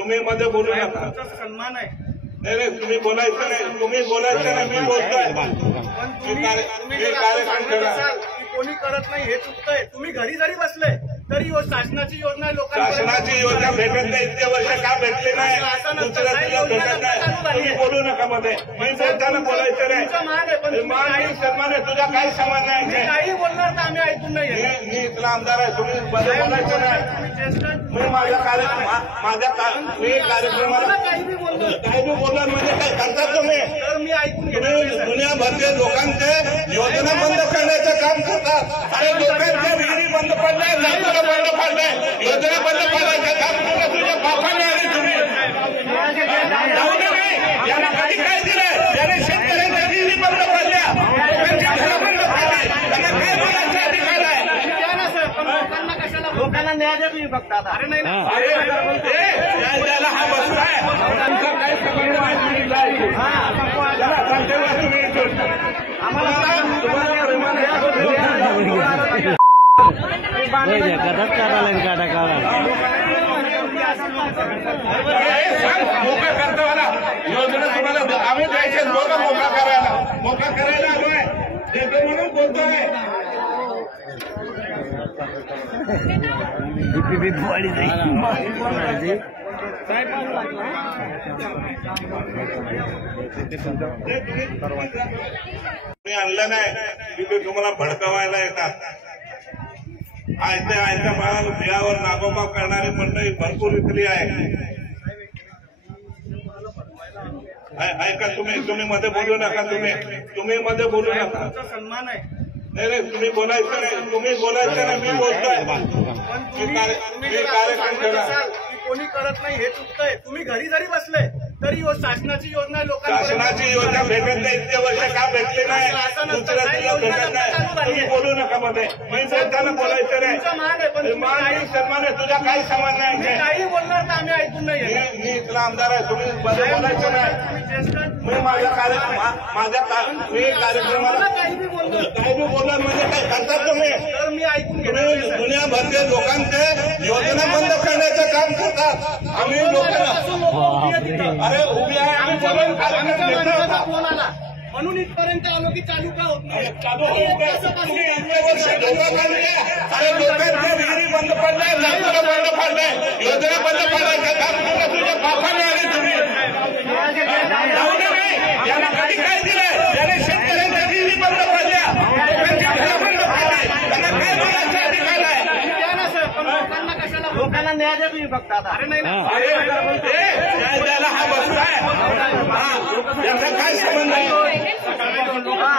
तुम्ही मध्ये बोलू नका, सन्मान आहे। नाही तुम्ही बोलायचं नाही, तुम्ही बोलायचं नाही, मी बोलतोय। कार्यक्रम करा, कोणी करत नाही हे चुकतंय। तुम्ही घरी जरी बसले तरी शासनाची योजना लोकांना, शासनाची योजना भेटत नाही, इतके वर्ष का भेटली नाही, दुसऱ्या तुला भेटत नाही, तुम्ही बोलू नका मध्ये, मी बोलताना बोलायचं नाही। सन्मान आहे, तुझा काही समान नाही, काही बोलणार तर आम्ही ऐकून नाही। मी तुला आमदार आहे, तुम्ही मध्ये बोलायचं नाही। मी माझ्या कार्यक्रमाला काही बी बोलणार म्हणजे काय करतात तुम्ही? मी ऐकून दुनियाभरचे लोकांचे योजना बंद करण्याचं काम करतात, आणि लोकांच्या विहिरी बंद पडल्या, नळाला बंद पडलंय, योजना बंद पडायचं काम करतात तुझ्या बापाने। आणि तुम्ही जाऊ दे नाही, यांना कधी काय दिलं? याने शेतकऱ्यांच्या विहिरी बंद पडल्या, लोकांची घरं बंद पडली, त्यांना काय बोलायचा अधिकार आहे? लोकांना कशाला, लोकांना न्याय द्या तुम्ही फक्त आता। अरे नाही न्याय द्यायला हा बसलाय, तुमचा काय संबंध नाही, मोका करता मला योजना तुम्हाला आम्ही द्यायचे, मोका करायला आलोय, देतो म्हणून बोलतोय। मी आणलं नाही तिथे तुम्हाला भडकवायला येतात, आयत्या बाळाला बियावर नागोबा करणारी मंडळी भरपूर इथली आहे। ऐका, तुम्ही मध्ये बोलू नका, तुम्ही मध्ये बोलू नका। सन्मान आहे। नाही तुम्ही बोलायचं नाही, तुम्ही बोलायचं नाही, मी बोलतोय। कार्यक्रम करा, कोणी करत नाही हे चुकतंय। तुम्ही घरी जरी बसले तरी शासनाची योजना लोकांना, शासनाची योजना भेटत नाही, इतके वर्ष का भेटली नाही, दुसऱ्या तुला भेटत नाही, तुम्ही बोलू नका मध्ये, मी बोलताना बोलायचं नाही। सन्मान आहे, तुझा काही समान नाही, काही बोलणार तर आम्ही ऐकून नाही। मी तुला आमदार आहे, तुम्ही मध्ये बोलायचं नाही। मी माझ्या कार्यक्रमाला काही बी बोलणार म्हणजे काय करतात तुम्ही? मी ऐकून दुनियाभरचे लोकांचे योजना बंद करण्याचं काम करतात, आम्ही लोकांना अरे उभी आहे, आम्ही बोलून बोलायला म्हणून इथपर्यंत आलो की चालू का होत नाही? चालू होत नाही, लोकांच्या विहिरी बंद पडल्या, नळाला बंद पडलंय, योजना बंद पडायचं काम करतात तुझ्या बापाने। आणि तुम्ही जाऊ दे नाही, यांना कधी काय दिलं? याने शेतकऱ्यांच्या विहिरी बंद पडल्या, लोकांची घरं बंद पडली, त्यांना काय बोलायचा अधिकार आहे? लोकांना कशाला, लोकांना न्याय द्या तुम्ही फक्त आता। अरे नाही न्याय द्यायला हा बसलाय, याचा काय संबंध आहे? तुमचा काय संबंध आहे?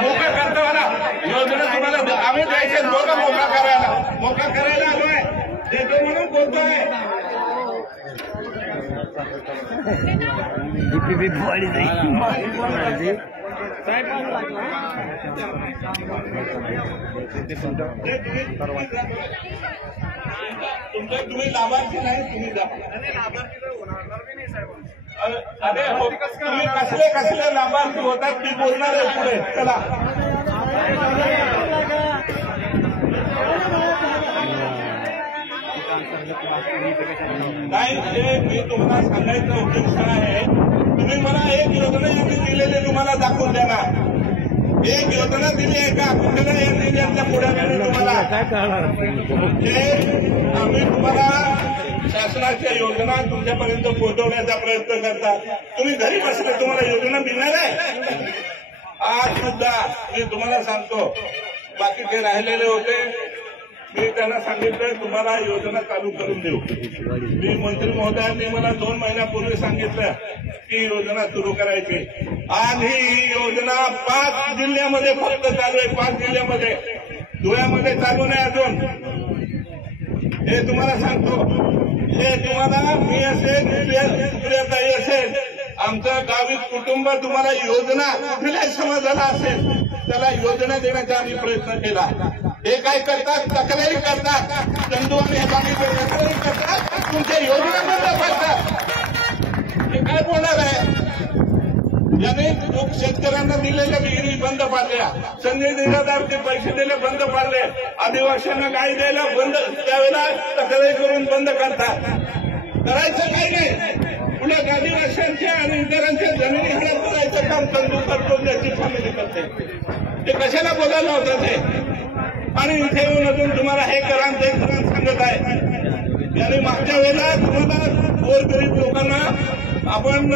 मोका करता मला योजना तुम्हाला आम्ही द्यायचे, मोका करायला आलोय, देतो म्हणून बोलतोय। तुम्ही लाभार्थी नाही, तुम्ही जा। अरे तुम्ही कसले लाभार्थी होतात ती बोलणार आहे पुढे, चला। नाही मी तुम्हाला सांगायचं उद्देश आहे, तुम्ही मला एक योजना यांनी दिलेली तुम्हाला दाखवून देणार, एक योजना दिली आहे का कुठल्या यांच्या पुढ्याकडे तुम्हाला? आम्ही तुम्हाला शासनाच्या योजना तुमच्यापर्यंत पोहोचवण्याचा प्रयत्न करतात, तुम्ही घरी बसले, तुम्हाला योजना मिळणार आहे? आज सुद्धा मी तुम्हाला सांगतो, बाकी ते राहिलेले होते, मी त्यांना सांगितलं तुम्हाला योजना चालू करून देऊ। मी मंत्री महोदयांनी मला 2 महिन्यापूर्वी सांगितलं की योजना सुरू करायची, आणि ही योजना 5 जिल्ह्यामध्ये फक्त चालू आहे, 5 जिल्ह्यामध्ये, धुळ्यामध्ये चालू नाही अजून। हे तुम्हाला सांगतो, हे तुम्हाला मी असेल, प्रियताई असेल, आमचं गावित कुटुंब तुम्हाला योजना कुठल्याही समाजाला असेल त्याला योजना देण्याचा आम्ही प्रयत्न केला। हे काय करतात, तक्रारी करतात, चंदू आणि हे बाकीचे तक्रारी करतात, तुमच्या योजना बंद पडतात. हे काय बोलणार आहे? याने शेतकऱ्यांना दिलेल्या विहिरी बंद पाडल्या, संजय निराधारचे पैसे दिले बंद पाडले, आदिवासींना गाई द्यायला बंद, त्यावेळेला तक्रारी करून बंद करतात. करायचं काही नाही. उलट आदिवासींच्या आणि इतरांच्या जमिनी हडप करायचं काम चंदू करतो, त्याची फॅमिली करते. ते कशाला बोलायला होतं ते? आणि इथे येऊन अजून तुम्हाला हे करा ते करा सांगत आहे. याने मागच्या वेळेला तुम्हाला गोरगरीब लोकांना आपण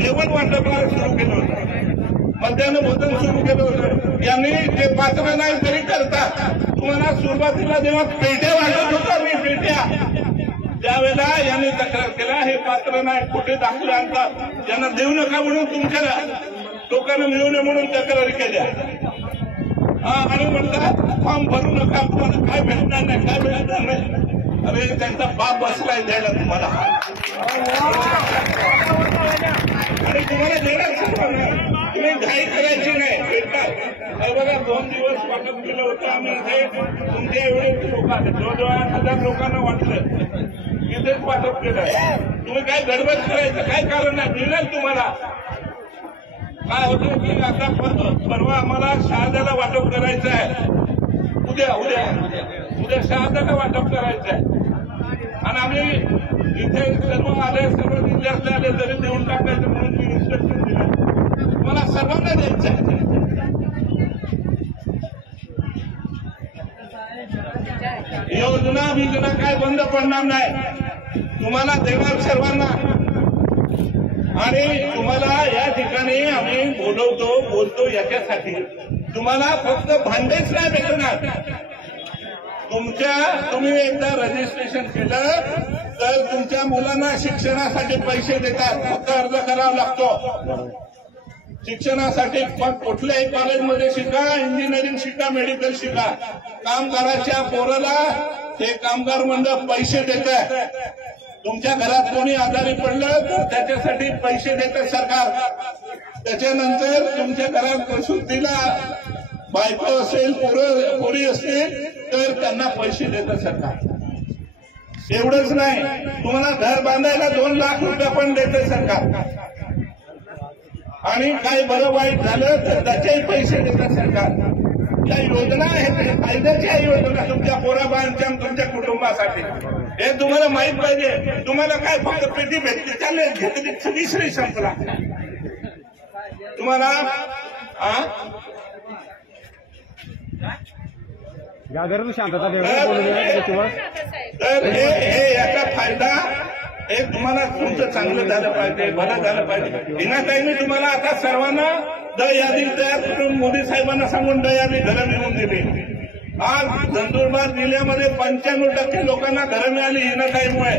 जेवण वाटप सुरू केलं होतं, मध्यान्ह भोजन सुरू केलं होतं. यांनी ते पात्र नाही तरी करतात. तुम्हाला सुरुवातीला जेव्हा पेट्या वाटत होता मी पेट्या, त्यावेळेला यांनी तक्रार केला हे पात्र नाही, कुठे दाखले आणतात, त्यांना देऊ नका म्हणून तुमच्या लोकांना मिळू नये म्हणून तक्रारी केल्या. आणि म्हणतात फॉर्म भरू नका, तुम्हाला काय भेटणार नाही, काय भेटणार नाही. अरे त्यांचा बाप बसलाय द्यायला तुम्हाला, आणि तुम्हाला देणार सुद्धा नाही. तुम्ही घाई करायची नाही, भेटतात. बघा 2 दिवस वाटप केलं होतं आम्ही इथे, तुमच्या एवढे लोक आले, 2,000 लोकांना वाटलं, इथेच वाटप केलं. तुम्ही काय गडबड करायचं काय कारण नाही, मिळेल तुम्हाला. काय होतं की आता परवा आम्हाला शहाद्याला वाटप करायचं आहे, उद्या शहाद्याला वाटप करायचं आहे. आणि आम्ही इथे सर्व आले, सर्व जिल्ह्यातले आले तरी देऊन टाकायचं म्हणून मी इन्स्ट्रक्शन दिलं. मला सर्वांना द्यायचं आहे. योजना काय बंद पडणार नाही, तुम्हाला देणार सर्वांना. आणि तुम्हाला या ठिकाणी आम्ही बोलतो याच्यासाठी, तुम्हाला फक्त भांडेच नाही भेटणार. तुम्ही एकदा रजिस्ट्रेशन केलं तर तुमच्या मुलांना शिक्षणासाठी पैसे देतात, फक्त अर्ज करावा लागतो. शिक्षणासाठी कुठल्याही कॉलेजमध्ये शिका, इंजिनिअरिंग शिका, मेडिकल शिका, कामगाराच्या पोराला ते कामगार मंडळ पैसे देतात. तुमच्या घरात कोणी आजारी पडलं तर त्याच्यासाठी पैसे देतं सरकार. त्याच्यानंतर तुमच्या घरात प्रसूतीला बायको असेल, पोरी असतील तर त्यांना पैसे देतं सरकार. एवढंच नाही, तुम्हाला घर बांधायला 2 लाख रुपये पण देतं सरकार. आणि काही बरं वाईट झालं तर त्याचेही पैसे देतं सरकार. या योजना आहेत, फायद्याच्या योजना तुमच्या पोराबाळांच्या, तुमच्या कुटुंबासाठी. हे तुम्हाला माहित पाहिजे. तुम्हाला काय फक्त पेटी भेटली, चालेल, घेतली, विषय संपला. तुम्हाला तर हे याचा फायदा हे तुम्हाला तुमचं चांगलं झालं पाहिजे, भलं झालं पाहिजे. हिनाताईंनी तुम्हाला आता सर्वांना यादी तयार करून मोदी साहेबांना सांगून यादी घरं मिळवून दिली. आज नंदुरबार जिल्ह्यामध्ये 95% लोकांना घरं मिळाली हिनाताईमुळे.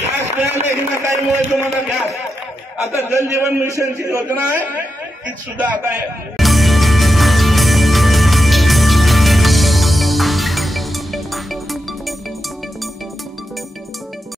गॅस मिळाले हिनाताईमुळे तुम्हाला गॅस. आता जल जीवन मिशनची योजना आहे ती सुद्धा आता